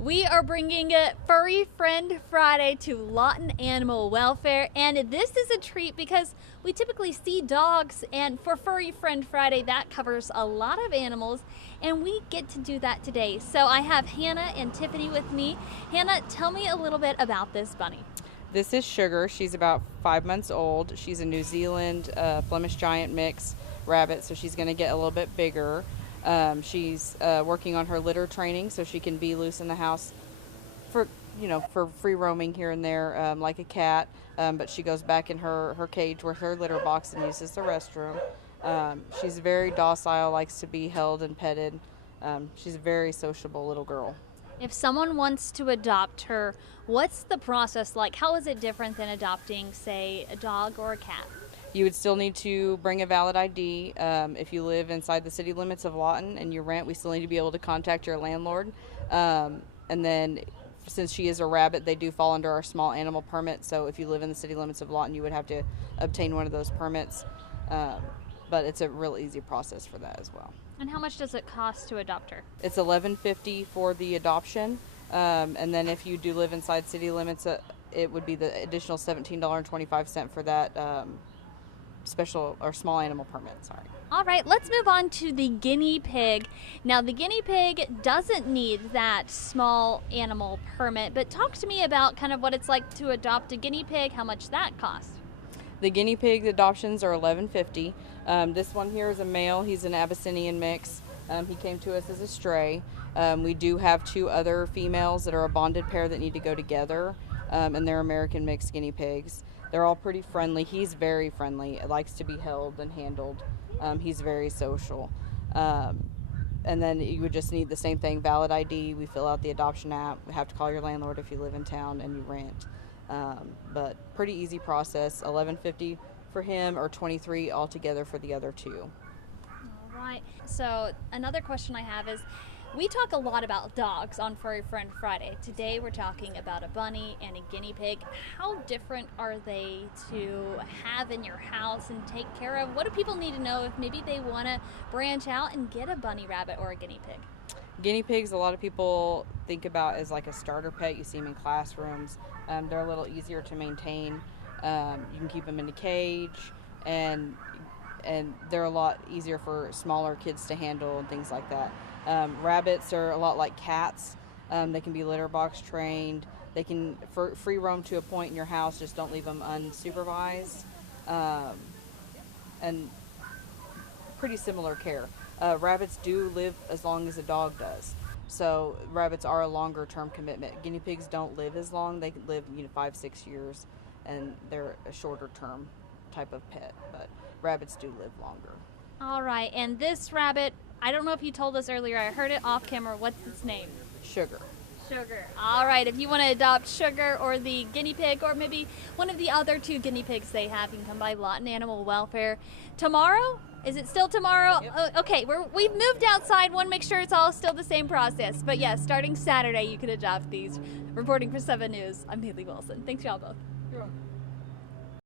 We are bringing Furry Friend Friday to Lawton Animal Welfare, and this is a treat because we typically see dogs, and for Furry Friend Friday, that covers a lot of animals, and we get to do that today. So I have Hannah and Tiffany with me. Hannah, tell me a little bit about this bunny. This is Sugar. She's about 5 months old. She's a New Zealand Flemish Giant mix rabbit, so she's going to get a little bit bigger. She's working on her litter training so she can be loose in the house for free roaming here and there, like a cat. But she goes back in her cage with her litter box and uses the restroom. She's very docile, likes to be held and petted. She's a very sociable little girl. If someone wants to adopt her, what's the process like? How is it different than adopting, say, a dog or a cat? You would still need to bring a valid ID. If you live inside the city limits of Lawton and you rent, we still need to be able to contact your landlord. And then since she is a rabbit, they do fall under our small animal permit. So if you live in the city limits of Lawton, you would have to obtain one of those permits. But it's a real easy process for that as well. And how much does it cost to adopt her? It's $11.50 for the adoption. And then if you do live inside city limits, it would be the additional $17.25 for that special or small animal permit. Sorry. All right, let's move on to the guinea pig. Now, the guinea pig doesn't need that small animal permit, but talk to me about kind of what it's like to adopt a guinea pig, how much that costs. The guinea pig adoptions are $11.50. This one here is a male. He's an Abyssinian mix. He came to us as a stray. We do have two other females that are a bonded pair that need to go together, and they're American mixed guinea pigs. They're all pretty friendly. He's very friendly. Likes to be held and handled. He's very social. And then you would just need the same thing, valid ID. We fill out the adoption app. We have to call your landlord if you live in town and you rent. But pretty easy process. $11.50 for him or $23 altogether for the other two. All right. So another question I have is, we talk a lot about dogs on Furry Friend Friday. Today we're talking about a bunny and a guinea pig. How different are they to have in your house and take care of? What do people need to know if maybe they want to branch out and get a bunny rabbit or a guinea pig? Guinea pigs, a lot of people think about as like a starter pet. You see them in classrooms. They're a little easier to maintain. You can keep them in a cage, and they're a lot easier for smaller kids to handle and things like that. Rabbits are a lot like cats. They can be litter box trained. They can free roam to a point in your house. Just don't leave them unsupervised. And pretty similar care. Rabbits do live as long as a dog does. So rabbits are a longer term commitment. Guinea pigs don't live as long. They can live 5-6 years, and they're a shorter term type of pet. But rabbits do live longer. All right, and this rabbit, I don't know if you told us earlier, I heard it off camera. What's its name? Sugar. Sugar. All right, if you want to adopt Sugar or the guinea pig or maybe one of the other two guinea pigs they have, you can come by Lawton Animal Welfare. Tomorrow? Is it still tomorrow? Yep. Okay, we've moved outside. Want to make sure it's all still the same process. But yes, starting Saturday, you can adopt these. Reporting for 7 News, I'm Haley Wilson. Thanks, y'all both. You're welcome.